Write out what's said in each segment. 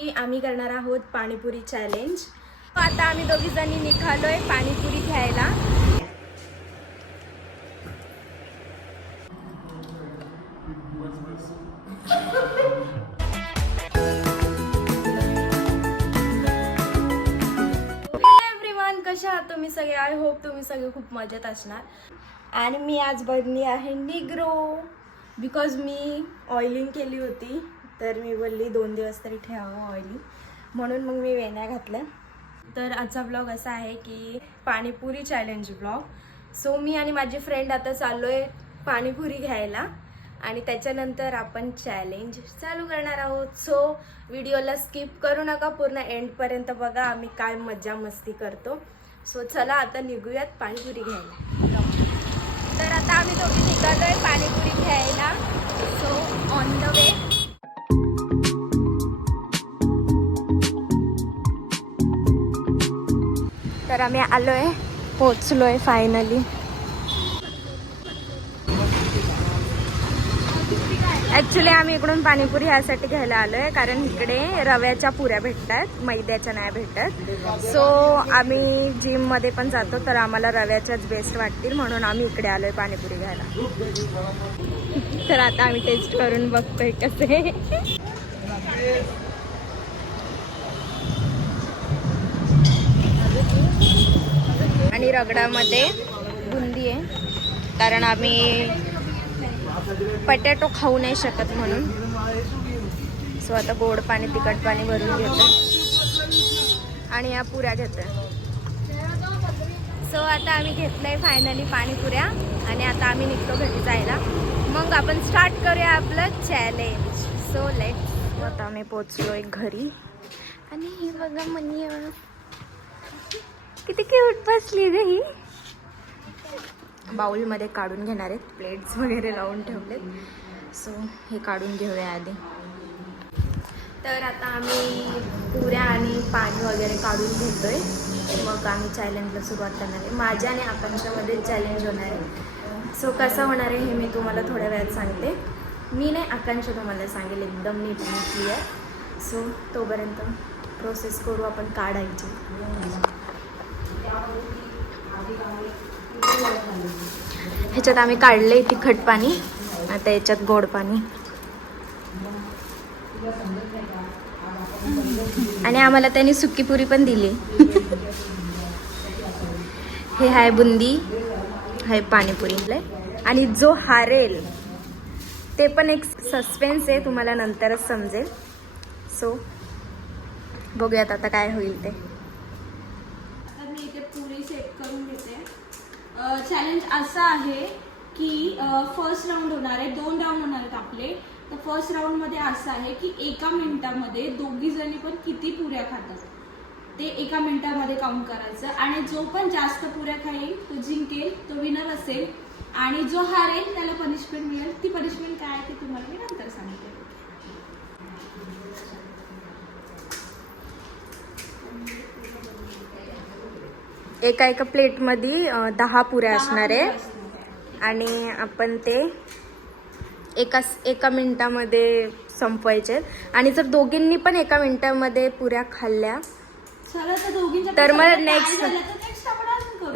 आम्ही करणार आहोत पाणीपुरी चॅलेंज। आता आम्ही दोघी जणी निघालोय पाणीपुरी घ्यायला। एव्हरीवन, कशा आहात तुम्ही सगळे? आय होप तुम्ही सगळे खूप मजेत असणार। आणि मी आज बनली आहे निग्रो, बिकॉज मी ऑइलिंग केली होती, तर मी बोलली 2 दिवस तरी ठेवावं ऑइलिंग, म्हणून मग मी वेण्या घातल्या। तर आजचा ब्लॉग असा आहे की पाणीपुरी चॅलेंज ब्लॉग। सो मी आणि माझी फ्रेंड आता चाललोय पाणीपुरी घ्यायला आणि त्याच्यानंतर आपण चॅलेंज चालू करणार आहोत। सो व्हिडिओला स्किप करू नका, पूर्ण एंडपर्यंत बघा आम्ही काय मजा मस्ती करतो। सो चला आता निघूयात पाणीपुरी घ्यायला। तर आता आम्ही दोघी निघालोय पाणीपुरी घ्यायला। So on the way. तर आम्ही आलोय, पोचलोय फायनली। ॲक्च्युली आम्ही इकडून पाणीपुरी ह्यासाठी घ्यायला आलोय कारण इकडे रव्याच्या पुऱ्या भेटतात, मैद्याच्या नाही भेटत। सो आम्ही जिममध्ये पण जातो तर आम्हाला रव्याच्याच बेस्ट वाटतील, म्हणून आम्ही इकडे आलोय पाणीपुरी घ्यायला। तर आता आम्ही टेस्ट करून बघतोय कसे। आणि रगडामध्ये बुंदी आहे कारण आम्ही पटॅटो खाऊ नाही शकत म्हणून। सो आता गोड पाणी तिखट पाणी भरून घेतो आणि या पुऱ्या घेतोय। सो आता आम्ही घेतलंय फायनली पाणीपुऱ्या आणि आता आम्ही निघतो घरी जायला। मग आपण स्टार्ट करूया आपलं चॅलेंज। So let's. आता आम्ही पोचलोय घरी आणि ही बघा मनी किती क्यूट बसली ग ही। बाउलमध्ये काढून घेणार आहेत, प्लेट्स वगैरे लावून ठेवलेत। सो हे काढून घेऊया आधी। तर आता आम्ही पुऱ्या आणि पाणी वगैरे काढून घेतोय, मग आम्ही चॅलेंजला सुरुवात करणार आहे। माझ्या आणि आकांक्षामध्ये चॅलेंज होणार आहे। सो कसं होणार आहे हे मी तुम्हाला थोड्या वेळात सांगते। मी नाही, आकांक्षा तुम्हाला सांगेल एकदम नीट आणि क्लिअर। सो तोपर्यंत प्रोसेस करू आपण काढायची। ह्याच्यात आम्ही काढले तिखट पाणी, आता याच्यात गोड पाणी। आणि आम्हाला त्यांनी सुकी पुरी पण दिली। हे आहे बुंदी, आहे पाणीपुरी। आणि जो हारेल ते पण एक सस्पेन्स आहे, तुम्हाला नंतरच समजेल। सो बघूयात आता काय होईल ते। मी इथे पुरी सेट करून घेते। चॅलेंज असा आहे की फर्स्ट राऊंड होणार आहे, 2 राऊंड होणार आहेत आपले। तर फर्स्ट राऊंडमध्ये असं आहे की 1 मिनिटामध्ये दोघी जणी पण किती पुऱ्या खातात ते 1 मिनिटामध्ये काउंट करायचं, आणि जो पण जास्त पुऱ्या खाईल तो जिंकेल, तो विनर असेल। आणि जो हारेल त्याला पनिशमेंट मिळेल। ती पनिशमेंट काय आहे ते तुम्हाला मी नंतर सांगते। एका प्लेटमध्ये 10 पुऱ्या असणार आहे आणि आपण ते एका मिनिटामध्ये संपवायचे। आणि जर दोघींनी पण 1 मिनिटामध्ये पुऱ्या खाल्ल्या तर मग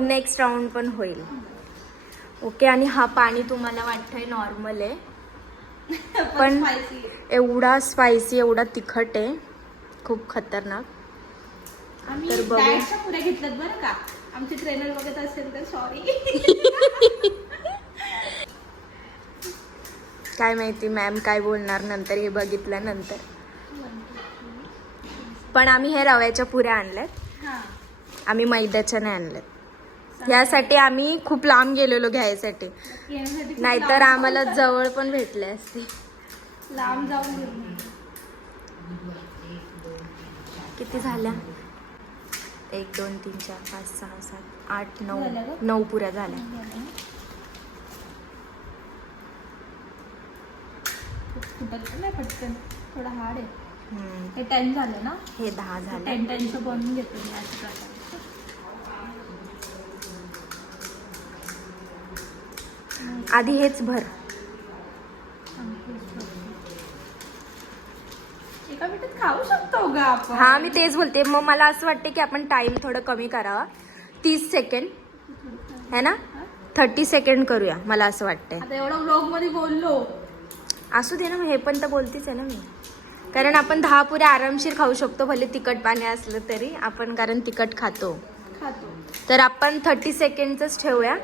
नेक्स्ट राऊंड पण होईल। ओके। आणि हा पाणी तुम्हाला वाटतंय नॉर्मल आहे, पण एवढा स्पायसी, एवढा तिखट आहे, खूप खतरनाक। तर डाएटच्या पुऱ्या घेतल्यात बरं का, आमचे ट्रेनर बघत असेल तर सॉरी। काय माहिती मॅम काय बोलणार नंतर हे बघितल्यानंतर। पण आम्ही हे रव्याच्या पुऱ्या आणल्यात, आम्ही मैद्याच्या नाही आणल्यात। यासाठी आम्ही खूप लांब गेलेलो घ्यायसाठी, नाहीतर आम्हाला जवळ पण भेटले असते। लांब जाऊन किती झाल्या? 1 2 3 4 5 6 7 8 9 पुऱ्या झाल्या। नाही पटकन, थोडा हार्ड आहे। हे 10 झालं ना, हे 10 झालं। 10 बनवून घेतो मी अशा प्रकारे। आधी हेच भर। एका मिनिटात खाऊ शकतो ग आपण. हा मी तेच बोलते. मग मला असं वाटते की आपण टाइम थोडं कमी करावा. 30 सेकंड है ना, 30 सेकंड करूया मला असं वाटतंय. आता एवढं व्लॉग मध्ये बोललो. असू दे ना, मग हे पण तर बोलतीच आहे ना मी. कारण आपण 10 पुऱ्या आरामशीर खाऊ शकतो, भले तिखट पाणी असलं तरी आपण, कारण तिखट खातो. तर आपण 30 सेकंडच ठेवूया.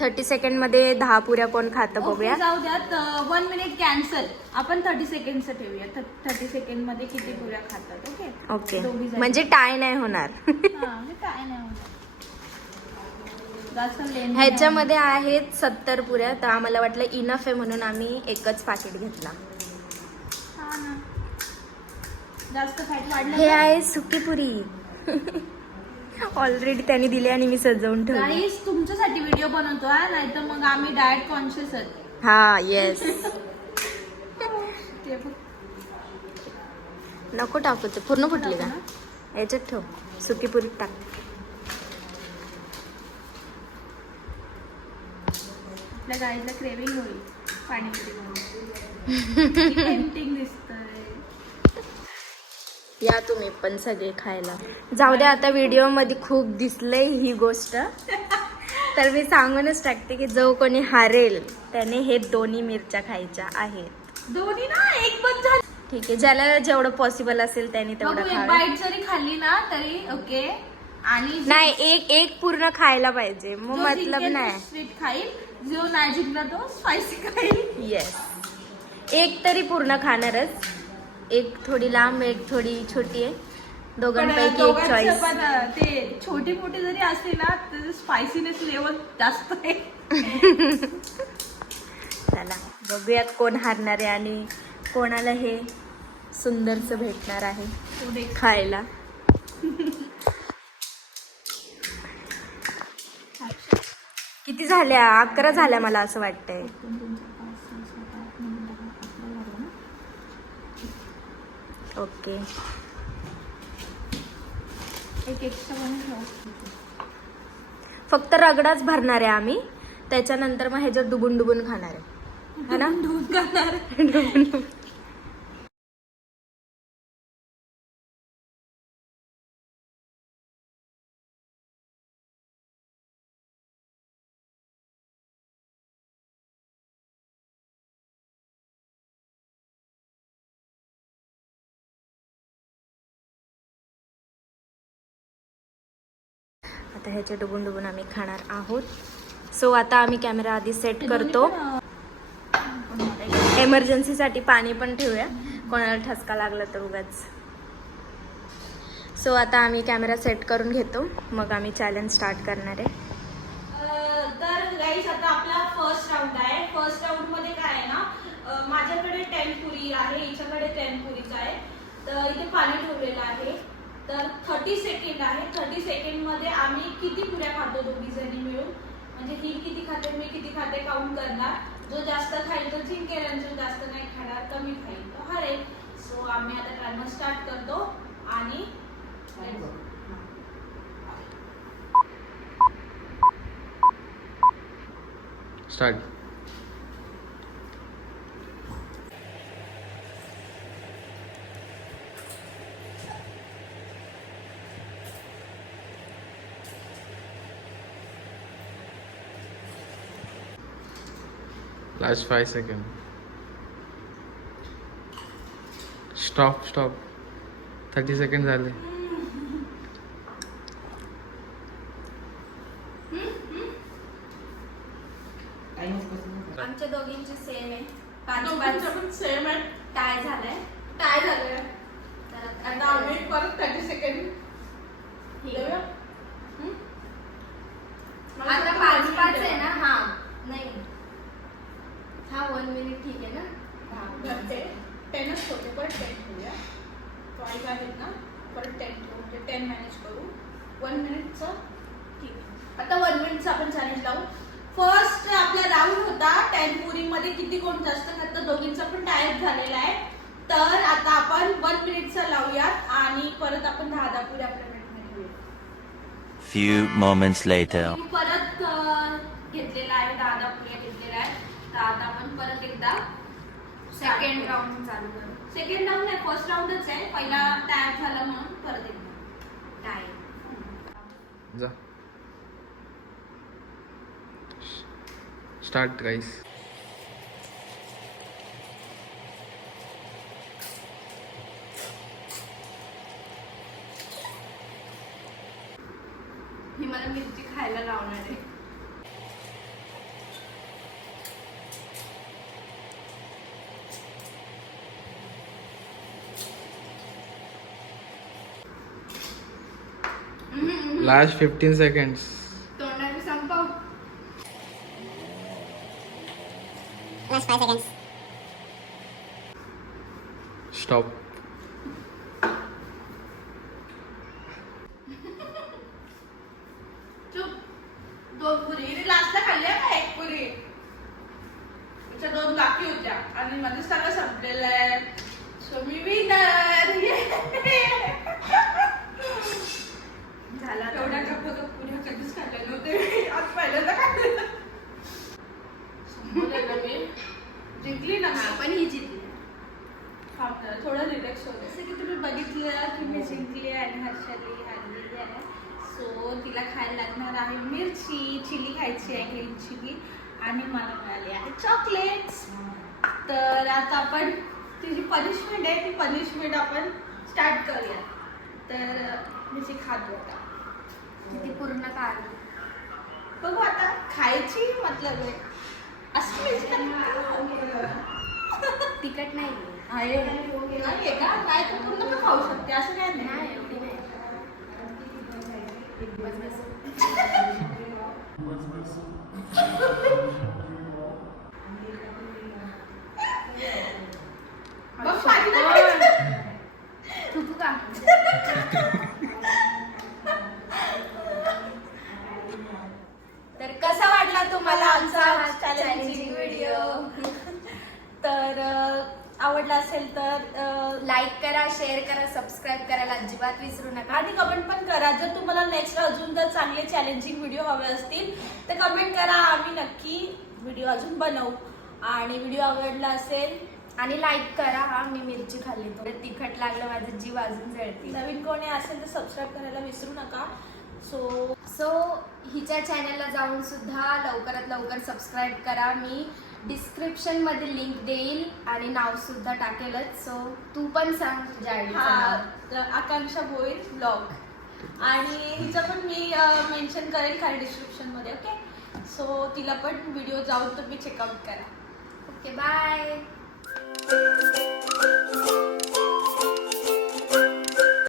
30 सेकंड मध्ये 10 पुऱ्या कोण खातं बघूया. ओके, जाऊ द्यात. 1 मिनिट कॅन्सल. आपण 30 सेकंडचं ठेवूया. 30 सेकंड मध्ये किती पुऱ्या खातात. ओके ओके, दोघी जणी. म्हणजे टाय नाही होणार. हा, म्हणजे काय नाही होणार. जास्त लेंदी ह्याच्यामध्ये आहेत 70 पुऱ्या, तर आम्हाला वाटलं इनफ आहे म्हणून आम्ही एकच पाकिट घेतला. नाही. हा ना. जास्त फॅट वाढलं हे तर- आहे सुकी पुरी. ऑलरेडी त्यांनी दिली आणि मी सजवून ठेवली. गाईस, तुमच्यासाठी व्हिडिओ बनवतो हा, नाहीतर मग आम्ही डाएट कॉन्शियस आहेत. हा येस. ते बघ. नको टाकू, ते पूर्ण फुटली का? याच्यात ठेव, सुकी पुरी टाक. आपल्या गाईला क्रेविंग होईल पाणीपुरी. टेम्पटिंग दिसतंय. या तुम्ही पण सगळे खायला. जाऊ द्या, आता व्हिडिओ मध्ये खूप दिसलंय ही गोष्ट, तर मी सांगूनच टाकते की जो कोणी हारेल त्याने हे दोन्ही मिरच्या खायच्या आहेत. दोन्ही ना, एक पण झाली. ठीक आहे, ज्याला जेवढं पॉसिबल असेल त्यांनी तेवढं एक खावं. बाईट जरी खाल्ली ना तरी ओके. आणि नाही, एक पूर्ण खायला पाहिजे, मग मतलब नाही. स्वीट खाईल, जो नाही जिंकला तो स्पायसी खाईल. येस, एक तरी पूर्ण खाणारच. एक थोडी लांब, एक थोडी छोटी आहे, दोघांपैकी एक दोघांचं चॉईस. पण ते छोटी मोठी जरी असली ना तर स्पायसीनेस लेवल जास्त आहे. चला बघूयात कोण हारणार आहे आणि कोणाला हे सुंदरचं भेटणार आहे पुढे खायला. किती झाल्या? 11 झाल्या मला असं वाटतंय. ओके, एक एक्स्ट्रा बनवून ठेव. फक्त रगडाच भरणार आहे आम्ही, त्याच्यानंतर मग ह्याच्यात डुबून डुबून खाणार आहे, है ना? दूध खाणार. डुबून डुबून. आता ह्याच्या डुबून डुबून आम्ही खाणार आहोत. सो आता आम्ही कॅमेरा आधी सेट करतो. एमर्जन्सीसाठी पाणी पण ठेवूया, कोणाला ठसका लागला तर उगाच. सो आता आम्ही कॅमेरा सेट करून घेतो, मग आम्ही चॅलेंज स्टार्ट करणार आहे. तर गाईस, आता आपला फर्स्ट राऊंड आहे. फर्स्ट राऊंड मध्ये काय आहे ना, माझ्याकडे 10 पुरी आहे, हिच्याकडे 10 पुरीच आहे. तर इथे पाणी ठेवलेलं आहे. तर 30 सेकंड आहे. 30 सेकंड मध्ये आम्ही किती पुऱ्या खातो दोघी जणी मिळून, म्हणजे ही किती खाते मी किती खाते काउंट करणार. जो जास्त खाईल तो जिंकेल आणि जो जास्त नाही खाणार, कमी खाईल तो हरेल. सो आम्ही आता टायमर स्टार्ट करतो आणि start. Last 5 seconds. Stop. 30 seconds झाले. आमच्या दोघींची सेम आहे. 5 पण सेम आहे. टाय झालाय. काय झालं तर आता आम्ही परत 30 सेकंड देऊया. आता 5 आहे ना. हा नाही, हा 1 मिनिट ठीक आहे ना. घरचे 10च होते, परत 10 ठेवूया. 5 आहेत ना, परत 10 ठेवू, म्हणजे 10 मॅनेज करू. 1 मिनिटचं ठीक आहे. आता 1 मिनिटचं आपण चॅलेंज लावू. फर्स्ट आपला राऊंड होता 10 पुरीमध्ये किती कोण जास्त खातं, दोघींचा पण टायप झालेला आहे. तर आता आपण 1 मिनिटचं लावूयात आणि परत आपण 10 पुरी आपल्या प्लेटमध्ये घेऊया. Few moments later. मी परत घेतलेला आहे, 10 पुऱ्या घेतलेल्या आहे. तर आता आपण परत एकदा सेकंड राऊंड चालू करू. सेकंड राऊंड आहे, फर्स्ट राऊंडच आहे. पहिला तयार झाला म्हणून परत एकदा. टाइम. जा. स्टार्ट गाईस. ही मला मिरची खायला लावणार आहे. Last 15 seconds. तोंडाने संपव. Last 5 seconds. Stop. चुप. 2 पुरी लास्टला खाल्ल्या का 1 पुरी? अच्छा 2 बाकी होत्या आणि माझं सगळं संपलेलं आहे. सो मी विनर. झाला एवढ्या कपात पुऱ्या कधीच खाल्ल्या नव्हते. आज पहिल्यांदा खाल्लं. संपवलेलं मी. जिंकली ना मी. पण ही जिंकली. थोडं रिलॅक्स होतं. जसं की तुम्ही बघितलं की मी जिंकली आणि हर्षाली हरलेली आहे. सो तिला खायला लागणार आहे मिरची, चिली खायची आहे, ग्रीन चिली, आणि मला मिळाली आहे चॉकलेट्स. तर आता आपण तिची पनिशमेंट आहे, ती पनिशमेंट आपण स्टार्ट करूया. तर मी जी खातो आता किती पूर्ण काढ. बघू आता. खायची मतलब आहे असं मिरची तिखट नाही आहे नाहीये का? नाही तर पूर्ण पण खाऊ शकते, असं काय नाही. नाही एवढी नाही. बघ पाणी नाही प्यायचं. थुकू का? तर कसा वाटला तुम्हाला आमचा चॅलेंजिंग व्हिडिओ? तर आवडला असेल तर लाईक करा, शेअर करा, सबस्क्राईब करायला अजिबात विसरू नका. आणि कमेंट पण करा. जर तुम्हाला नेक्स्ट अजून जर चांगले चॅलेंजिंग व्हिडिओ हवे असतील तर कमेंट करा, आम्ही नक्की व्हिडिओ अजून बनवू. आणि व्हिडिओ आवडला असेल आणि लाईक करा. हा मी मिरची खाल्ली, थोडं तिखट लागलं, माझं जीव अजून जळते. नवीन कोणी असेल तर सबस्क्राईब करायला विसरू नका. सो हिच्या चॅनलला जाऊन सुद्धा लवकरात लवकर सबस्क्राईब करा. मी डिस्क्रिप्शनमध्ये लिंक देईल आणि नाव सुद्धा टाकेलच. सो तू पण सांग तुझ्या आयडीचं नाव. तर आकांक्षा भोईर ब्लॉग, आणि हिचं पण मी मेन्शन करेल खाली डिस्क्रिप्शनमध्ये. ओके, सो तिला पण व्हिडिओ जाऊन तुम्ही चेकआउट करा. Okay bye.